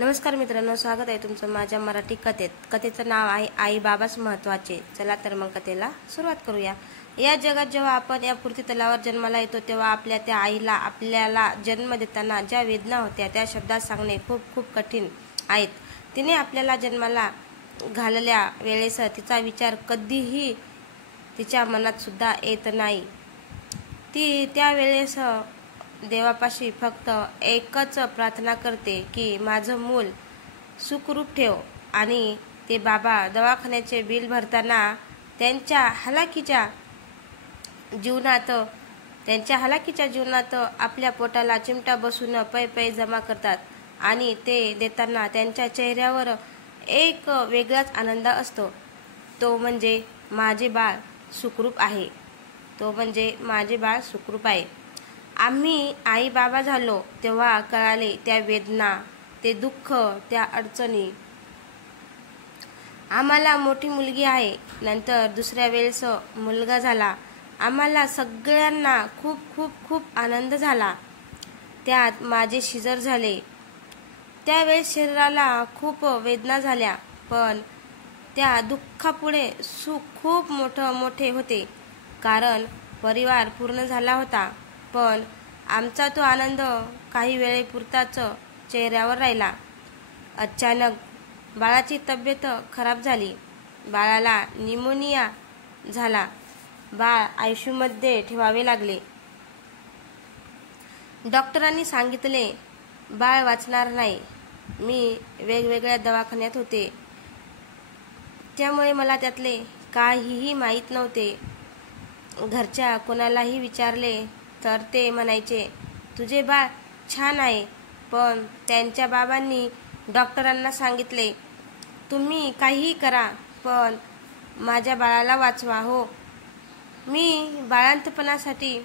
नमस्कार मित्रांनो, स्वागत आहे तुमचं माझ्या मराठी कथेत. कथेचं नाव आहे आई बाबाच महत्त्वाचे. चला तर मग कथेला सुरुवात करूया. या जगात जेव्हा आपण या पृथ्वी तलावर जन्माला येतो तेव्हा आपल्या त्या आईला आपल्याला जन्म देताना ज्या वेदना होत्या त्या शब्दात सांगणे खूप खूप कठीण आहेत. तिने आपल्याला जन्माला घालल्या वेळेस तिचा विचार कधीही तिच्या मनात सुद्धा येत नाही. ती त्यावेळेस देवापाशी फक्त एकच प्रार्थना करते की माझं मूल सुखरूप ठेव. आणि ते बाबा दवाखान्याचे बिल भरताना त्यांच्या हलाखीच्या जीवनात आपल्या पोटाला चिमटा बसून पै जमा करतात आणि ते देताना त्यांच्या चेहऱ्यावर एक वेगळाच आनंद असतो. तो म्हणजे माझे बाळ सुखरूप आहे. आम्ही आई बाबा झालो तेव्हा कळाले त्या वेदना, ते दुःख, त्या अडचणी. आम्हाला मोठी मुलगी आहे, नंतर दुसऱ्या वेळेस मुलगा झाला. आम्हाला सगळ्यांना खूप खूप खूप आनंद झाला. त्यात माझे शिजर झाले. त्यावेळेस शरीराला खूप वेदना झाल्या, पण त्या दुःखापुढे सुख खूप मोठे होते, कारण परिवार पूर्ण झाला होता. पण आमचा तो आनंद काही वेळेपुरताच चेहऱ्यावर राहिला. अचानक बाळाची तब्येत खराब झाली. बाळाला निमोनिया झाला. बाळ आयसीयूमध्ये ठेवावे लागले. डॉक्टरांनी सांगितले बाळ वाचणार नाही. मी वेगवेगळ्या दवाखान्यात होते, त्यामुळे मला त्यातले काहीही माहीत नव्हते. घरच्या कोणालाही विचारले तर ते म्हणायचे तुझे बाळ छान आहे. पण त्यांच्या बाबांनी डॉक्टरांना सांगितले तुम्ही काहीही करा, पण माझ्या बाळाला वाचवा. हो, मी बाळंतपणासाठी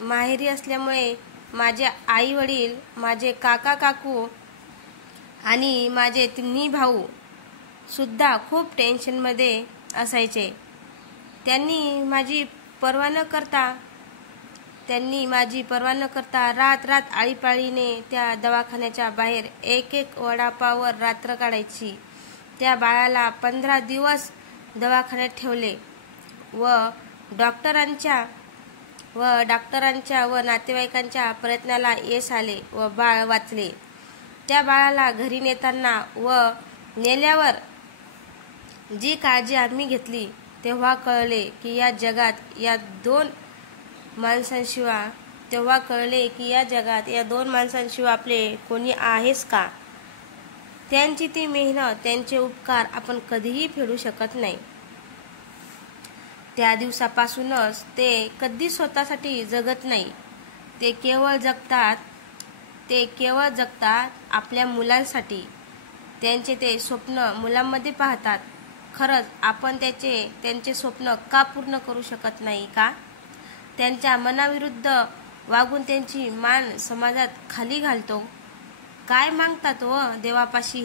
माहेरी असल्यामुळे माझे आई वडील, माझे काका काकू आणि माझे तिन्ही भाऊ सुद्धा खूप टेन्शनमध्ये असायचे. त्यांनी माझी पर्वा न करता रात आळीपाळीने त्या दवाखान्याच्या बाहेर एक वडापाववर रात्र काढायची. त्या बाळाला 15 दिवस दवाखान्यात ठेवले व डॉक्टरांच्या व नातेवाईकांच्या प्रयत्नाला यश आले व बाळ वाचले. त्या बाळाला घरी नेताना व नेल्यावर जी काळजी आम्ही घेतली तेव्हा कळले की या जगात या दोन माणसांशिवाय आपले कोणी आहेच का. त्यांची ती मेहनत, त्यांचे उपकार आपण कधीही फेडू शकत नाही. त्या दिवसापासूनच ते कधी स्वतःसाठी जगत नाही. ते केवळ जगतात आपल्या मुलांसाठी. त्यांचे ते स्वप्न मुलांमध्ये पाहतात. खरंच आपण त्यांचे स्वप्न का पूर्ण करू शकत नाही का? त्यांच्या मनाविरुद्ध वागून त्यांची मान समाजात खाली घालतो. काय मागतात व देवापाशी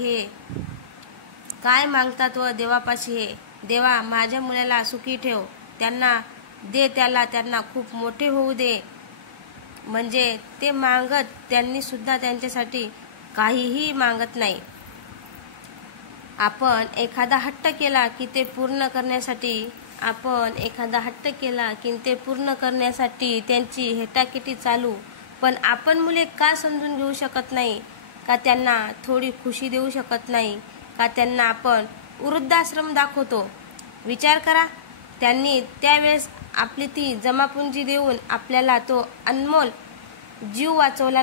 हे देवा माझ्या मुलाला सुखी ठेव, त्यांना खूप मोठे होऊ दे. म्हणजे ते मागत त्यांनी सुद्धा त्यांच्यासाठी काहीही मागत नाही. आपण एखादा हट्ट केला की ते पूर्ण करण्यासाठी त्यांची हेटाकेटी चालू. पण आपण मुले का समजून घेऊ शकत नाही का? त्यांना थोडी खुशी देऊ शकत नाही का? त्यांना आपण वृद्धाश्रम दाखवतो. विचार करा, त्यांनी त्यावेळेस आपली ती जमापुंजी देऊन आपल्याला तो अनमोल जीव वाचवला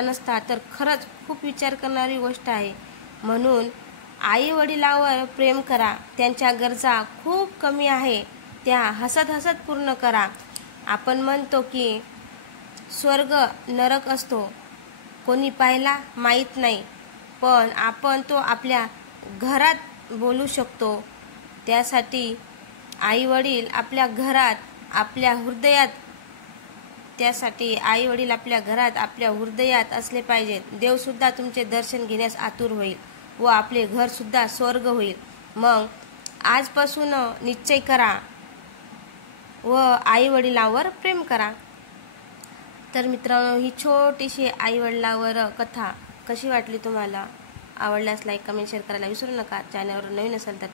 नसता तर खरंच खूप विचार करणारी गोष्ट आहे. म्हणून आई वडिलांवर प्रेम करा. त्यांच्या गरजा खूप कमी आहे, त्या हसत पूर्ण करा. आपण म्हणतो की स्वर्ग नरक असतो, कोणी पाहिला माहीत नाही, पण आपण तो आपल्या घरात बोलू शकतो. त्यासाठी आई वडील आपल्या घरात आपल्या हृदयात असले पाहिजेत. देव सुद्धा तुमचे दर्शन घेण्यास आतुर होईल व आपले घर सुद्धा स्वर्ग होईल. मग आजपासून निश्चय करा व आई वडिलांवर प्रेम करा. तर मित्रांनो, ही छोटीशी आईवडिलावर कथा कशी वाटली तुम्हाला? आवडल्यास लाईक, कमेंट, शेअर करायला विसरू नका. चॅनलवर नवीन असाल तर